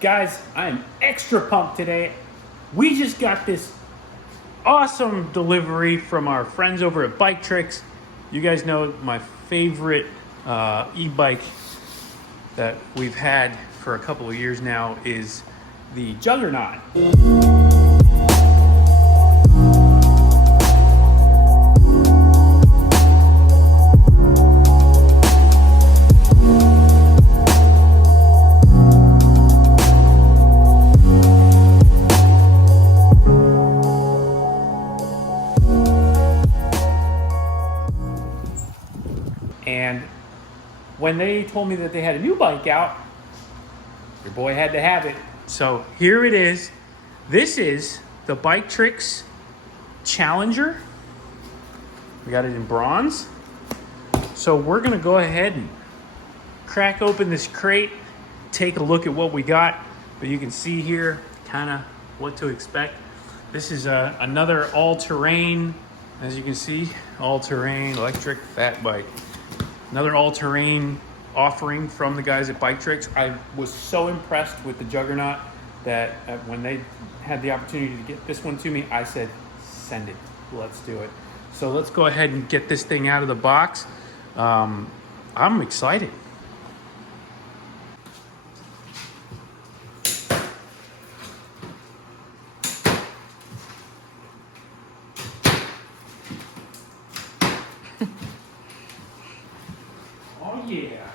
Guys, I'm extra pumped today. We just got this awesome delivery from our friends over at Biktrix. You guys know my favorite e-bike that we've had for a couple of years now is the Juggernaut. And when they told me that they had a new bike out, your boy had to have it. So here it is. This is the Biktrix Challenger. We got it in bronze. So we're gonna go ahead and crack open this crate, take a look at what we got. But you can see here kind of what to expect. This is another all-terrain, as you can see, all-terrain electric fat bike. Another all-terrain offering from the guys at Biktrix. I was so impressed with the Juggernaut that when they had the opportunity to get this one to me, I said, send it, let's do it. So let's go ahead and get this thing out of the box. I'm excited. Oh yeah.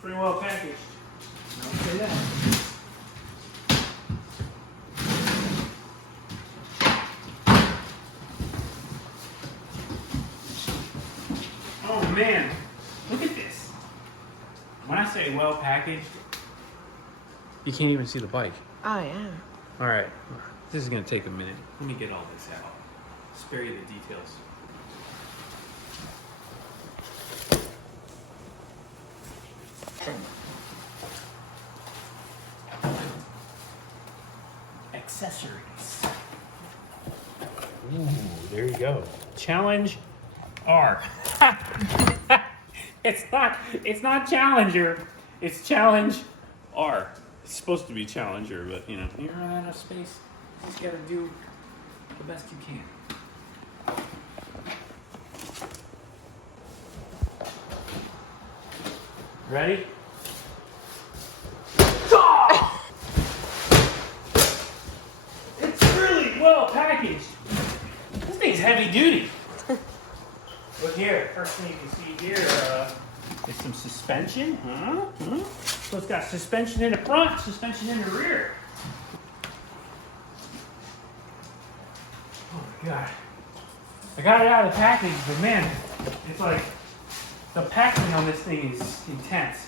Pretty well packaged. I'll say that. Oh man, look at this. When I say well packaged, you can't even see the bike. Oh yeah. All right, this is gonna take a minute. Let me get all this out. Spare you the details. Accessories. Ooh, there you go. Challenge R. It's not Challenger. It's Challenge R. It's supposed to be Challenger, but you know, you run out of space. You just gotta do the best you can. Ready? Oh! It's really well packaged. This thing's heavy duty. Look here. First thing you can see here is some suspension. So it's got suspension in the front, suspension in the rear. Oh my God. I got it out of the package, but man, it's like the packing on this thing is intense.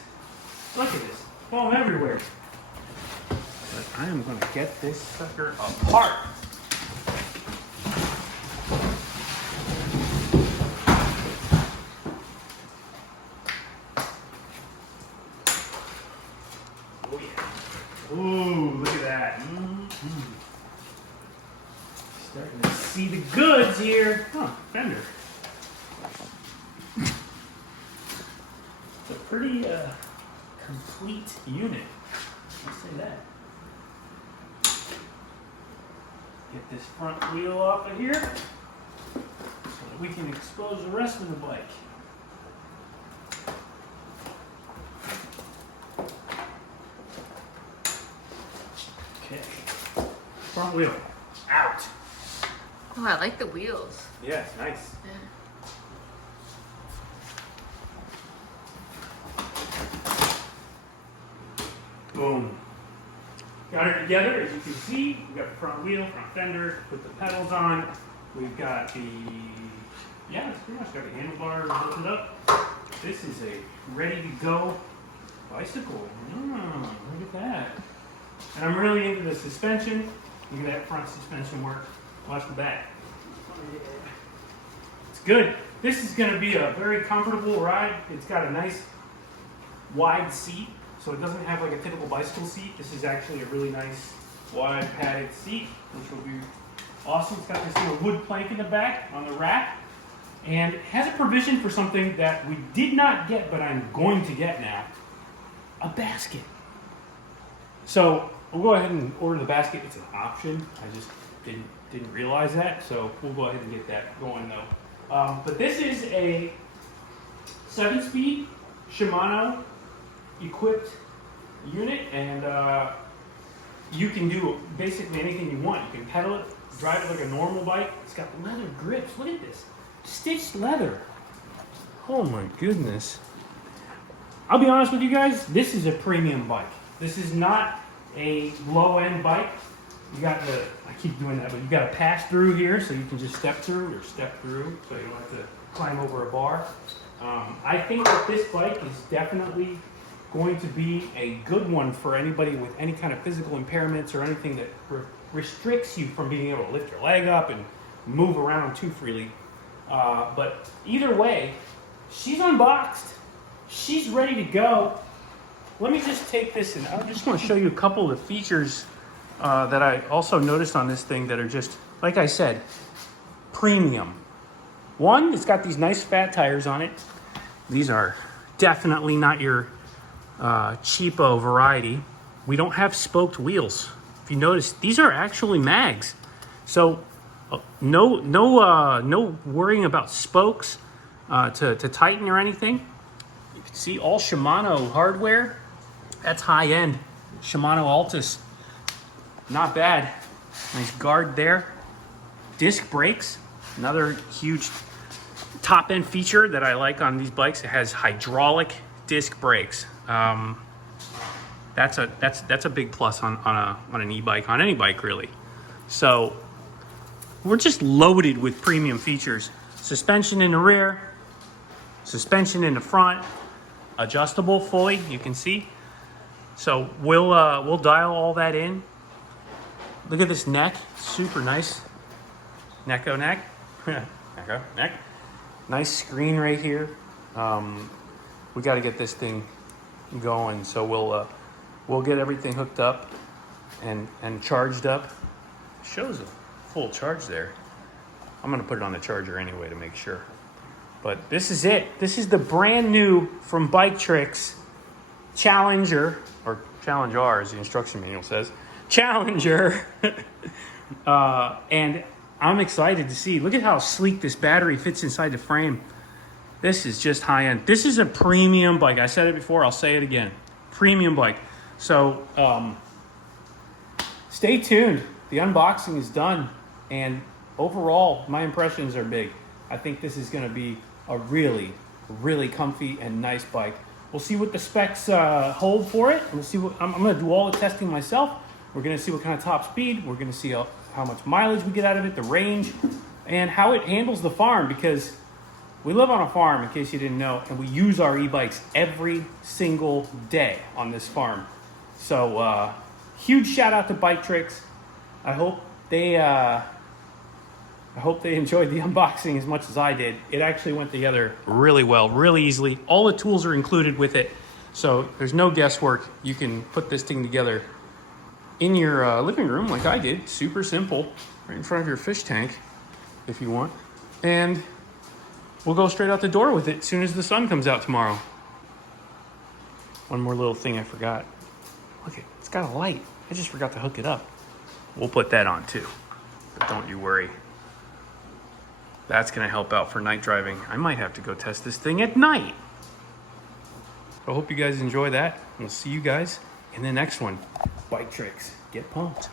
Look at this, foam everywhere. But I am gonna get this sucker apart. Oh yeah. Ooh, look at that. Starting to see the goods here. Huh, fender. It's a pretty complete unit. Let's say that. Get this front wheel off of here so that we can expose the rest of the bike. Okay. Front wheel out. Oh, I like the wheels. Yeah, it's nice. Yeah. Boom. Got it together, as you can see. We've got the front wheel, front fender, put the pedals on. We've got the, yeah, it's pretty much got the handlebars lifted up. This is a ready to go bicycle. Look at that. And I'm really into the suspension. Look at that front suspension work. Watch the back. It's good. This is going to be a very comfortable ride. It's got a nice wide seat, So it doesn't have like a typical bicycle seat. This is actually a really nice wide padded seat, which will be awesome. It's got this little wood plank in the back on the rack, and it has a provision for something that we did not get, but I'm going to get now, a basket. So we'll go ahead and order the basket. It's an option. I just didn't realize that, so we'll go ahead and get that going though. But this is a 7-speed Shimano equipped unit, and you can do basically anything you want. You can pedal it, drive it like a normal bike. It's got leather grips. Look at this. Stitched leather. Oh my goodness. I'll be honest with you guys, this is a premium bike. This is not a low-end bike. You got the, I keep doing that, but you got a pass through here, so you can just step through, so you don't have to climb over a bar. I think that this bike is definitely going to be a good one for anybody with any kind of physical impairments or anything that restricts you from being able to lift your leg up and move around too freely. But either way, she's unboxed. She's ready to go. Let me just take this, and I just want to show you a couple of the features that I also noticed on this thing that are just, like I said, premium. One, it's got these nice fat tires on it. These are definitely not your cheapo variety. We don't have spoked wheels. If you notice, these are actually mags. So no worrying about spokes to tighten or anything. You can see all Shimano hardware. That's high-end. Shimano Altus. Not bad. Nice guard there. Disc brakes. Another huge top-end feature that I like on these bikes. It has hydraulic disc brakes. That's a big plus on an e-bike, on any bike really. So we're just loaded with premium features. Suspension in the rear, suspension in the front, adjustable fully, you can see. So we'll dial all that in. Look at this neck, super nice. Necko neck, Necko neck. Nice screen right here. We got to get this thing going, so we'll get everything hooked up and charged up. Shows a full charge there. I'm gonna put it on the charger anyway to make sure. But this is it. This is the brand new from Biktrix Challenger, or Challenge R as the instruction manual says. Challenger. And I'm excited to see. Look at how sleek this battery fits inside the frame. This is just high end. This is a premium bike. I said it before, I'll say it again. Premium bike. So stay tuned. The unboxing is done. And overall, my impressions are big. I think this is going to be a really, really comfy and nice bike. We'll see what the specs hold for it. We'll see what, I'm going to do all the testing myself. We're going to see what kind of top speed. We're going to see how much mileage we get out of it, the range, and how it handles the farm, because we live on a farm, in case you didn't know, and we use our e-bikes every single day on this farm. So huge shout out to Biktrix. I hope they enjoyed the unboxing as much as I did. It actually went together really well, really easily. All the tools are included with it, so there's no guesswork. You can put this thing together in your living room like I did. Super simple, right in front of your fish tank if you want. And we'll go straight out the door with it as soon as the sun comes out tomorrow. One more little thing I forgot. Look, it's got a light. I just forgot to hook it up. We'll put that on too, but don't you worry. That's gonna help out for night driving. I might have to go test this thing at night. So I hope you guys enjoy that. We'll see you guys in the next one. Biktrix, get pumped.